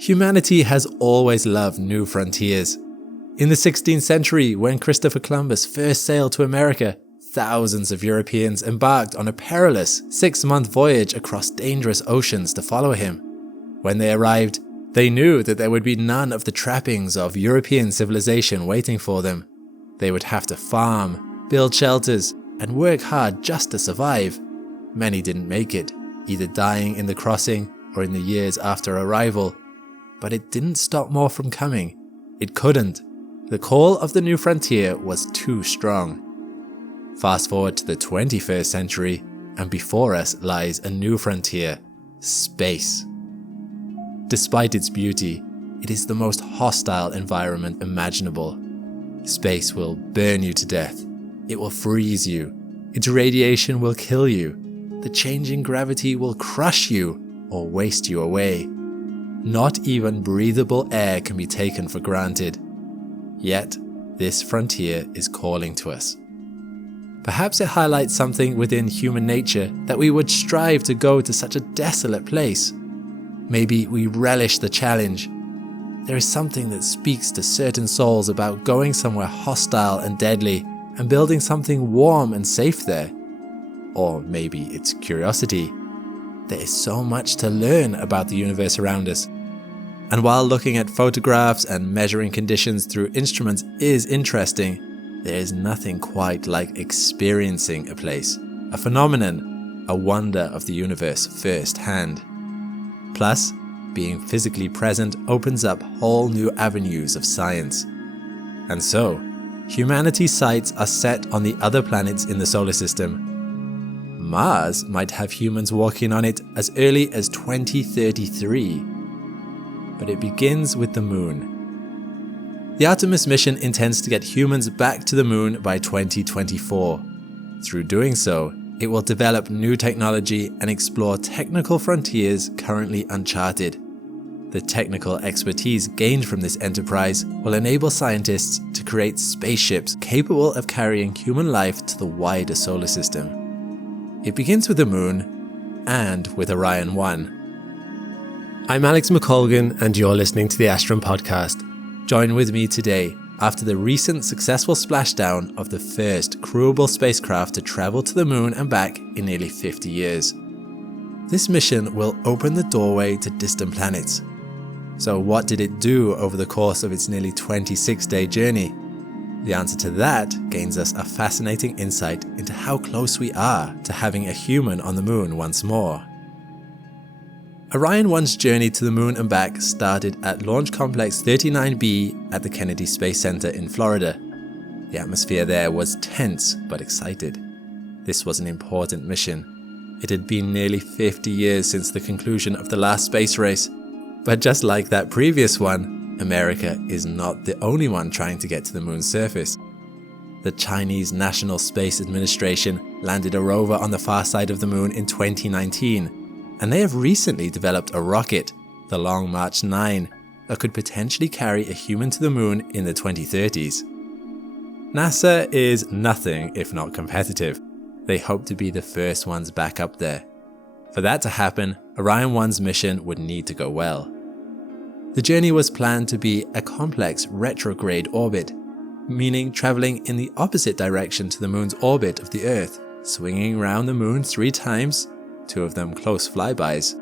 Humanity has always loved new frontiers. In the 16th century, when Christopher Columbus first sailed to America, thousands of Europeans embarked on a perilous 6-month voyage across dangerous oceans to follow him. When they arrived, they knew that there would be none of the trappings of European civilization waiting for them. They would have to farm, build shelters, and work hard just to survive. Many didn't make it, either dying in the crossing or in the years after arrival. But it didn't stop more from coming. It couldn't. The call of the new frontier was too strong. Fast forward to the 21st century, and before us lies a new frontier: space. Despite its beauty, it is the most hostile environment imaginable. Space will burn you to death. It will freeze you. Its radiation will kill you. The changing gravity will crush you or waste you away. Not even breathable air can be taken for granted. Yet, this frontier is calling to us. Perhaps it highlights something within human nature that we would strive to go to such a desolate place. Maybe we relish the challenge. There is something that speaks to certain souls about going somewhere hostile and deadly and building something warm and safe there. Or maybe it's curiosity. There is so much to learn about the universe around us. And while looking at photographs and measuring conditions through instruments is interesting, there is nothing quite like experiencing a place, a phenomenon, a wonder of the universe firsthand. Plus, being physically present opens up whole new avenues of science. And so, humanity's sights are set on the other planets in the solar system. Mars might have humans walking on it as early as 2033. But it begins with the moon. The Artemis mission intends to get humans back to the moon by 2024. Through doing so, it will develop new technology and explore technical frontiers currently uncharted. The technical expertise gained from this enterprise will enable scientists to create spaceships capable of carrying human life to the wider solar system. It begins with the moon and with Orion 1. I'm Alex McColgan and you're listening to the Astrum podcast. Join with me today after the recent successful splashdown of the first crewable spacecraft to travel to the moon and back in nearly 50 years. This mission will open the doorway to distant planets. So what did it do over the course of its nearly 26-day journey? The answer to that gains us a fascinating insight into how close we are to having a human on the moon once more. Orion 1's journey to the moon and back started at Launch Complex 39B at the Kennedy Space Center in Florida. The atmosphere there was tense but excited. This was an important mission. It had been nearly 50 years since the conclusion of the last space race. But just like that previous one, America is not the only one trying to get to the moon's surface. The Chinese National Space Administration landed a rover on the far side of the moon in 2019, and they have recently developed a rocket, the Long March 9, that could potentially carry a human to the moon in the 2030s. NASA is nothing if not competitive. They hope to be the first ones back up there. For that to happen, Orion 1's mission would need to go well. The journey was planned to be a complex retrograde orbit, meaning traveling in the opposite direction to the moon's orbit of the Earth, swinging around the moon 3 times, 2 of them close flybys.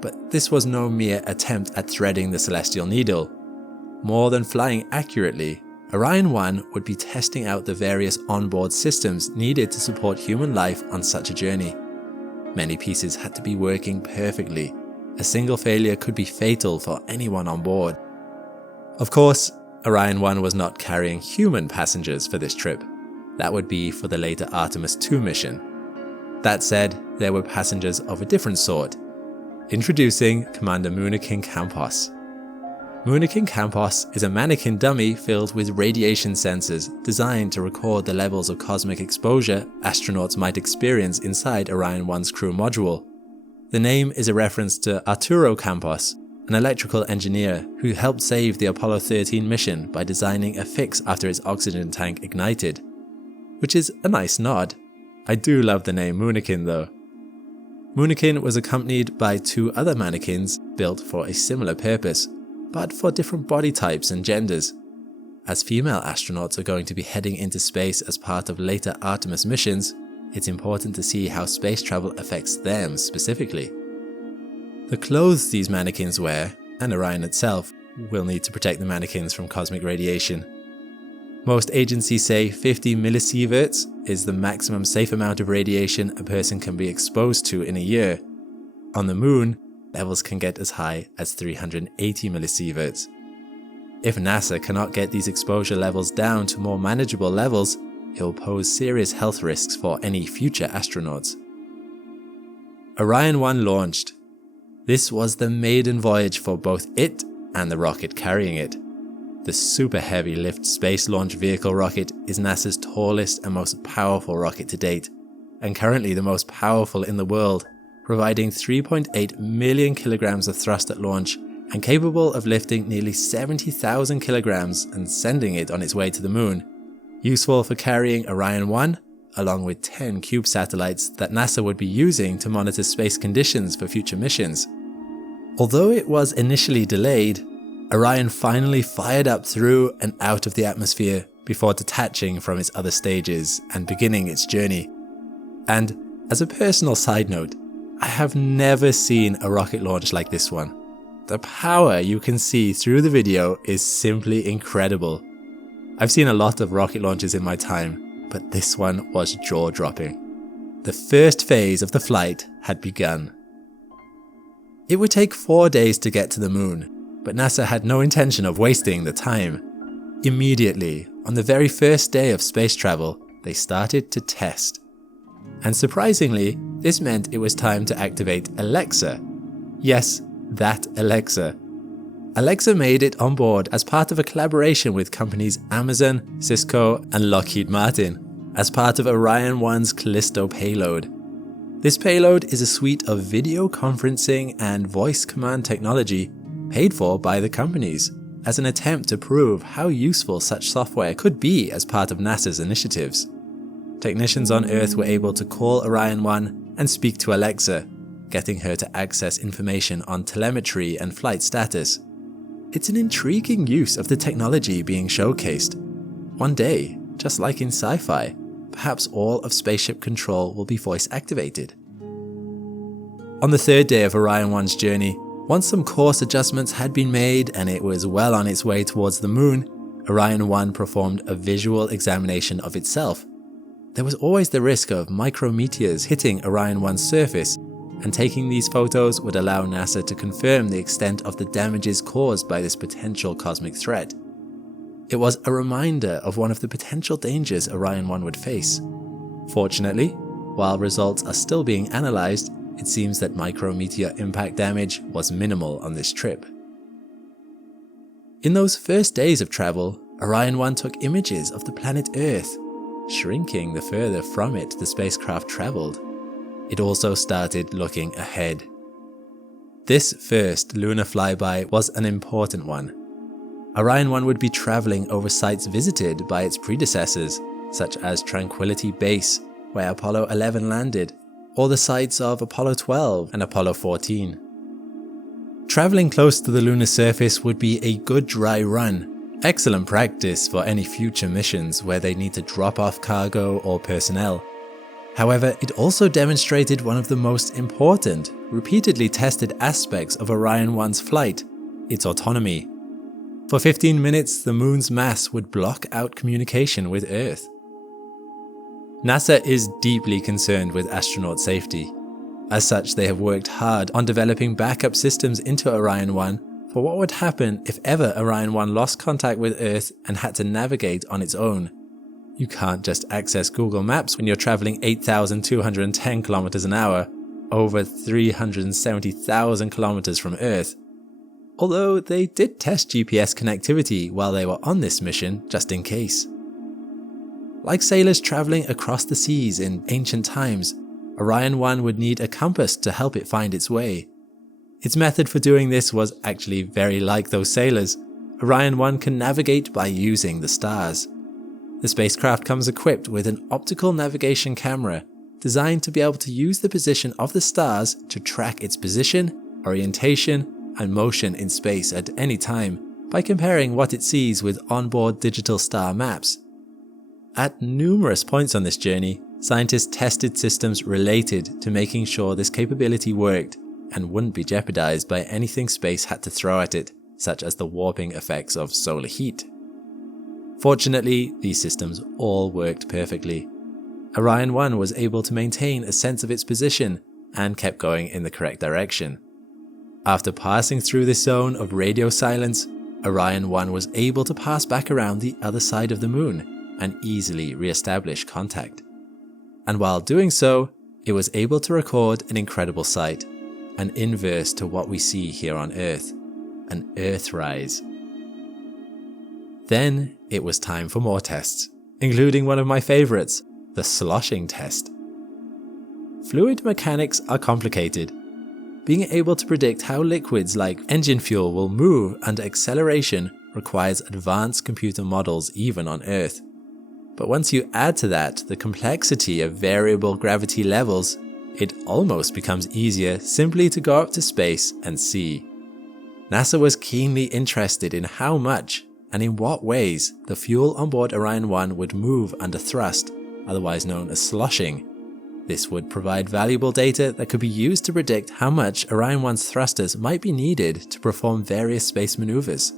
But this was no mere attempt at threading the celestial needle. More than flying accurately, Orion 1 would be testing out the various onboard systems needed to support human life on such a journey. Many pieces had to be working perfectly. A single failure could be fatal for anyone on board. Of course, Orion 1 was not carrying human passengers for this trip. That would be for the later Artemis 2 mission. That said, there were passengers of a different sort. Introducing Commander Munikin Campos. Munikin Campos is a mannequin dummy filled with radiation sensors designed to record the levels of cosmic exposure astronauts might experience inside Orion 1's crew module. The name is a reference to Arturo Campos, an electrical engineer who helped save the Apollo 13 mission by designing a fix after its oxygen tank ignited. Which is a nice nod. I do love the name Munikin though. Moonikin was accompanied by 2 other mannequins built for a similar purpose, but for different body types and genders. As female astronauts are going to be heading into space as part of later Artemis missions, it's important to see how space travel affects them specifically. The clothes these mannequins wear, and Orion itself, will need to protect the mannequins from cosmic radiation. Most agencies say 50 millisieverts is the maximum safe amount of radiation a person can be exposed to in a year. On the Moon, levels can get as high as 380 millisieverts. If NASA cannot get these exposure levels down to more manageable levels, it will pose serious health risks for any future astronauts. Orion 1 launched. This was the maiden voyage for both it and the rocket carrying it. The Super Heavy Lift Space Launch Vehicle rocket is NASA's tallest and most powerful rocket to date, and currently the most powerful in the world, providing 3.8 million kilograms of thrust at launch and capable of lifting nearly 70,000 kilograms and sending it on its way to the Moon. Useful for carrying Orion 1, along with 10 CUBE satellites that NASA would be using to monitor space conditions for future missions. Although it was initially delayed, Orion finally fired up through and out of the atmosphere before detaching from its other stages and beginning its journey. And as a personal side note, I have never seen a rocket launch like this one. The power you can see through the video is simply incredible. I've seen a lot of rocket launches in my time, but this one was jaw-dropping. The first phase of the flight had begun. It would take 4 days to get to the Moon, but NASA had no intention of wasting the time. Immediately, on the very first day of space travel, they started to test. And surprisingly, this meant it was time to activate Alexa. Yes, that Alexa. Alexa made it on board as part of a collaboration with companies Amazon, Cisco, and Lockheed Martin, as part of Orion 1's Callisto payload. This payload is a suite of video conferencing and voice command technology paid for by the companies, as an attempt to prove how useful such software could be as part of NASA's initiatives. Technicians on Earth were able to call Orion 1 and speak to Alexa, getting her to access information on telemetry and flight status. It's an intriguing use of the technology being showcased. One day, just like in sci-fi, perhaps all of spaceship control will be voice activated. On the 3rd day of Orion 1's journey, once some course adjustments had been made and it was well on its way towards the Moon, Orion 1 performed a visual examination of itself. There was always the risk of micrometeors hitting Orion 1's surface, and taking these photos would allow NASA to confirm the extent of the damages caused by this potential cosmic threat. It was a reminder of one of the potential dangers Orion 1 would face. Fortunately, while results are still being analysed, it seems that micrometeor impact damage was minimal on this trip. In those first days of travel, Orion 1 took images of the planet Earth, shrinking the further from it the spacecraft travelled. It also started looking ahead. This first lunar flyby was an important one. Orion 1 would be travelling over sites visited by its predecessors, such as Tranquility Base, where Apollo 11 landed, or the sites of Apollo 12 and Apollo 14. Travelling close to the lunar surface would be a good dry run, excellent practice for any future missions where they need to drop off cargo or personnel. However, it also demonstrated one of the most important, repeatedly tested aspects of Orion 1's flight, its autonomy. For 15 minutes, the Moon's mass would block out communication with Earth. NASA is deeply concerned with astronaut safety. As such, they have worked hard on developing backup systems into Orion 1 for what would happen if ever Orion 1 lost contact with Earth and had to navigate on its own. You can't just access Google Maps when you're traveling 8,210 kilometers an hour, over 370,000 kilometers from Earth. Although they did test GPS connectivity while they were on this mission, just in case. Like sailors traveling across the seas in ancient times, Orion 1 would need a compass to help it find its way. Its method for doing this was actually very like those sailors. Orion 1 can navigate by using the stars. The spacecraft comes equipped with an optical navigation camera, designed to be able to use the position of the stars to track its position, orientation, and motion in space at any time by comparing what it sees with onboard digital star maps. At numerous points on this journey, scientists tested systems related to making sure this capability worked and wouldn't be jeopardized by anything space had to throw at it, such as the warping effects of solar heat. Fortunately, these systems all worked perfectly. Orion 1 was able to maintain a sense of its position and kept going in the correct direction. After passing through this zone of radio silence, Orion 1 was able to pass back around the other side of the moon and easily re-establish contact. And while doing so, it was able to record an incredible sight, an inverse to what we see here on Earth, an Earthrise. Then it was time for more tests, including one of my favorites, the sloshing test. Fluid mechanics are complicated. Being able to predict how liquids like engine fuel will move under acceleration requires advanced computer models even on Earth. But once you add to that the complexity of variable gravity levels, it almost becomes easier simply to go up to space and see. NASA was keenly interested in how much and in what ways the fuel on board Orion 1 would move under thrust, otherwise known as sloshing. This would provide valuable data that could be used to predict how much Orion 1's thrusters might be needed to perform various space maneuvers.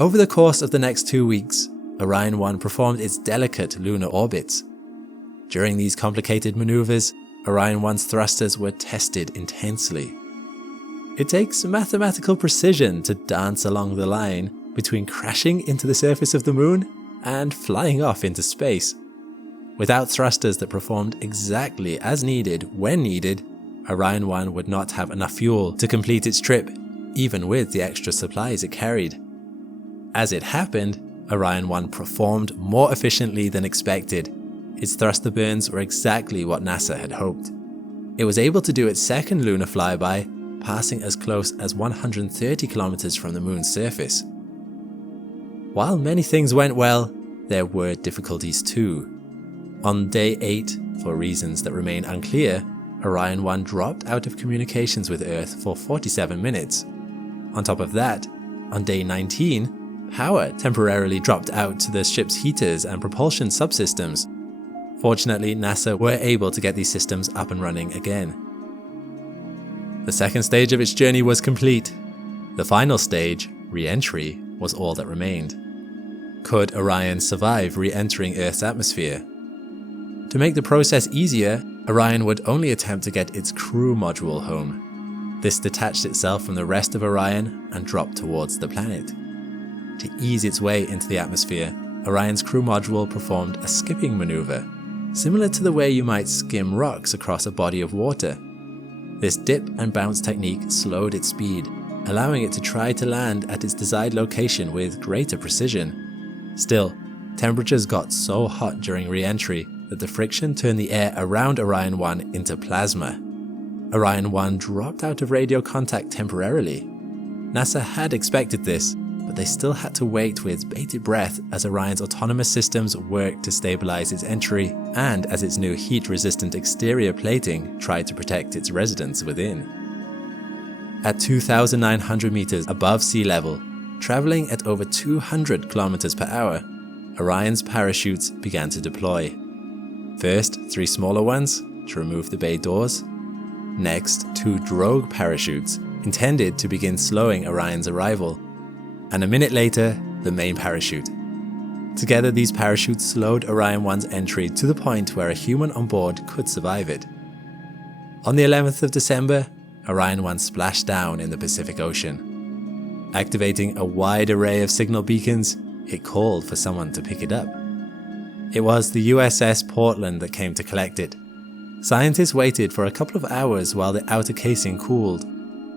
Over the course of the next 2 weeks, Orion 1 performed its delicate lunar orbits. During these complicated maneuvers, Orion 1's thrusters were tested intensely. It takes mathematical precision to dance along the line between crashing into the surface of the moon and flying off into space. Without thrusters that performed exactly as needed when needed, Orion 1 would not have enough fuel to complete its trip, even with the extra supplies it carried. As it happened, Orion 1 performed more efficiently than expected. Its thruster burns were exactly what NASA had hoped. It was able to do its second lunar flyby, passing as close as 130 kilometers from the moon's surface. While many things went well, there were difficulties too. On day 8, for reasons that remain unclear, Orion 1 dropped out of communications with Earth for 47 minutes. On top of that, on day 19, power temporarily dropped out to the ship's heaters and propulsion subsystems. Fortunately, NASA were able to get these systems up and running again. The second stage of its journey was complete. The final stage, re-entry, was all that remained. Could Orion survive re-entering Earth's atmosphere? To make the process easier, Orion would only attempt to get its crew module home. This detached itself from the rest of Orion and dropped towards the planet. To ease its way into the atmosphere, Orion's crew module performed a skipping maneuver, similar to the way you might skim rocks across a body of water. This dip and bounce technique slowed its speed, allowing it to try to land at its desired location with greater precision. Still, temperatures got so hot during re-entry that the friction turned the air around Orion 1 into plasma. Orion 1 dropped out of radio contact temporarily. NASA had expected this, but they still had to wait with bated breath as Orion's autonomous systems worked to stabilize its entry and as its new heat-resistant exterior plating tried to protect its residents within. At 2,900 meters above sea level, traveling at over 200 kilometers per hour, Orion's parachutes began to deploy. First, 3 smaller ones to remove the bay doors. Next, 2 drogue parachutes intended to begin slowing Orion's arrival. And a minute later, the main parachute. Together, these parachutes slowed Orion 1's entry to the point where a human on board could survive it. On the 11th of December, Orion 1 splashed down in the Pacific Ocean. Activating a wide array of signal beacons, it called for someone to pick it up. It was the USS Portland that came to collect it. Scientists waited for a couple of hours while the outer casing cooled.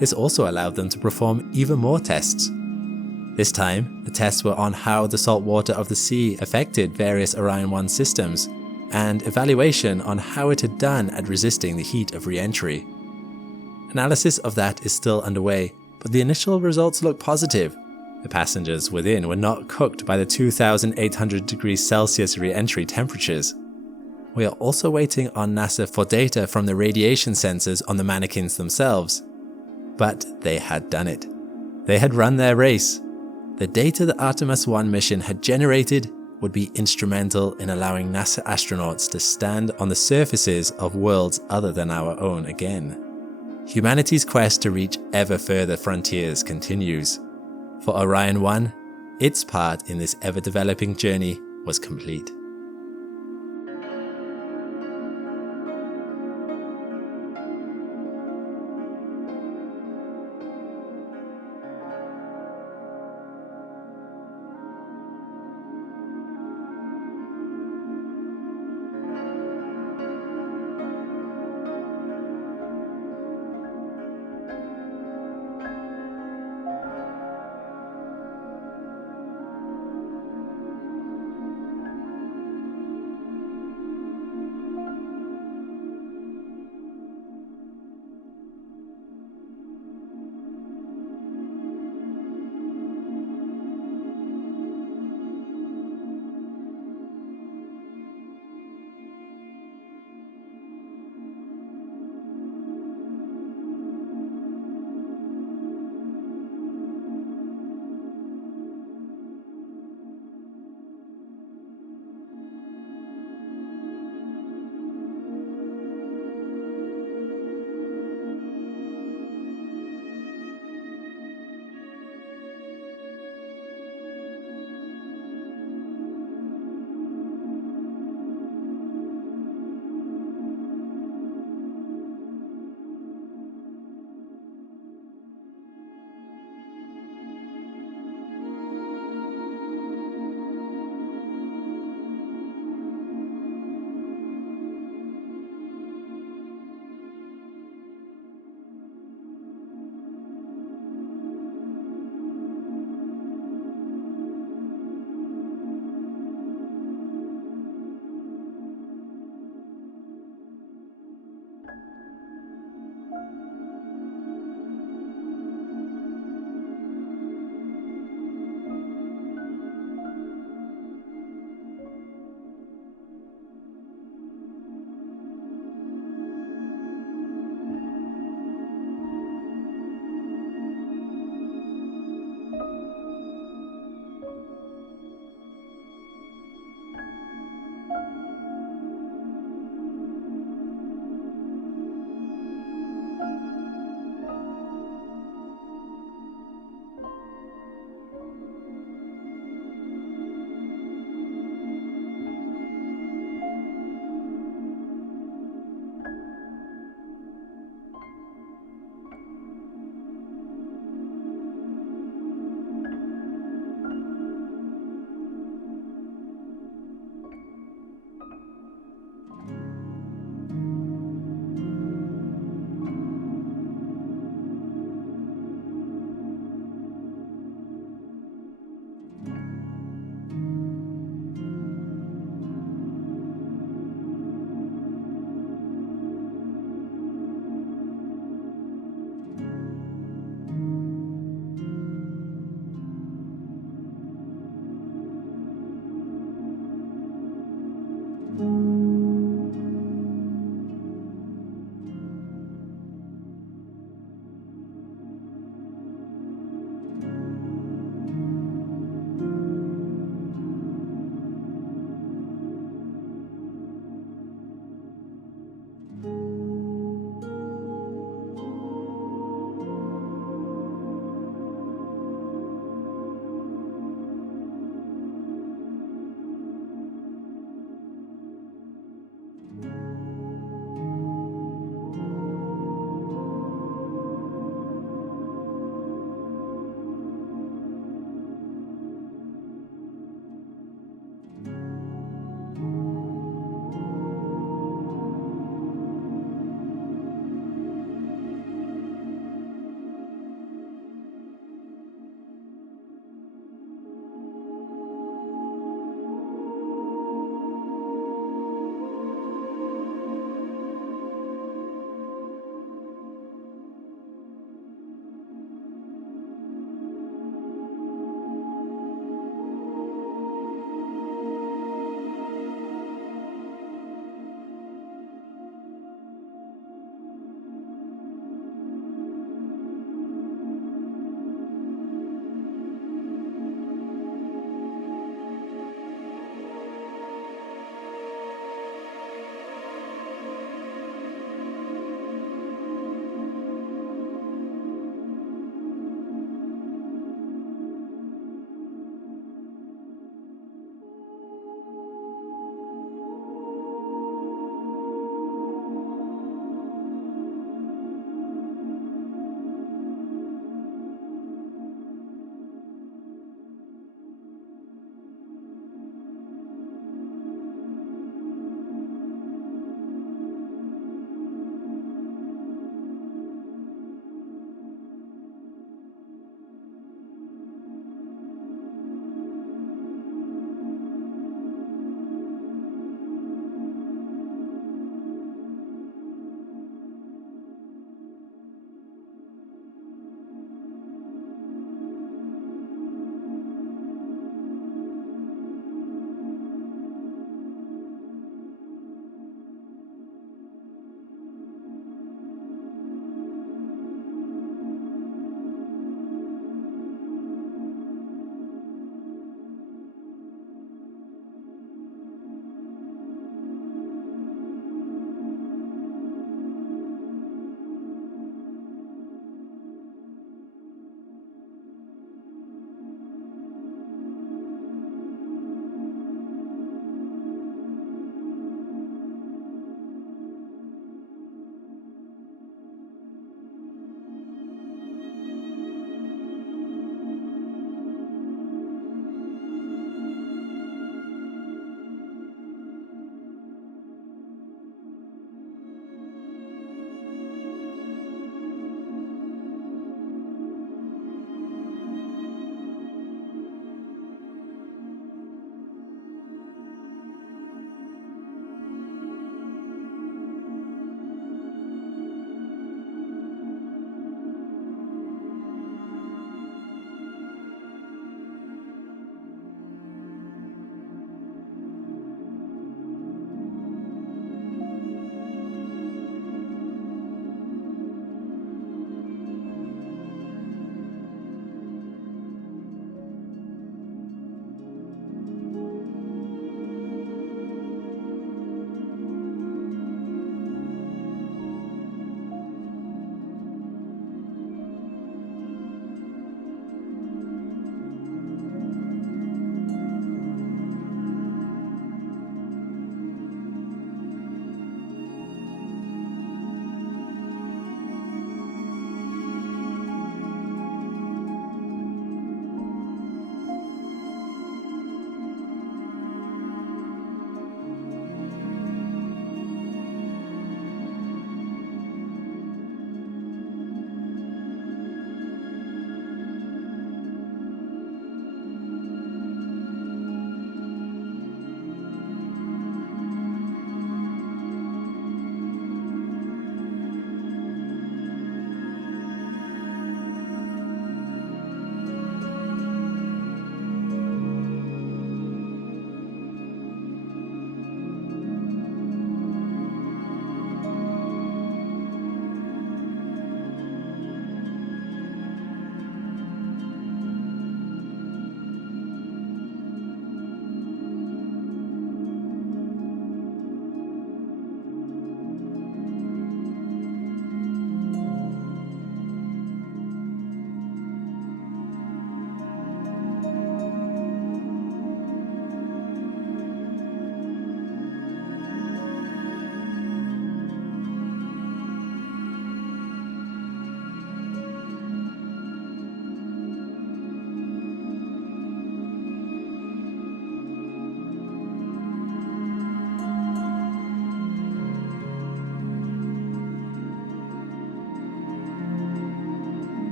This also allowed them to perform even more tests. This time, the tests were on how the salt water of the sea affected various Orion 1 systems, and evaluation on how it had done at resisting the heat of re-entry. Analysis of that is still underway, but the initial results look positive. The passengers within were not cooked by the 2,800 degrees Celsius re-entry temperatures. We are also waiting on NASA for data from the radiation sensors on the mannequins themselves. But they had done it. They had run their race. The data the Artemis 1 mission had generated would be instrumental in allowing NASA astronauts to stand on the surfaces of worlds other than our own again. Humanity's quest to reach ever further frontiers continues. For Orion 1, its part in this ever-developing journey was complete.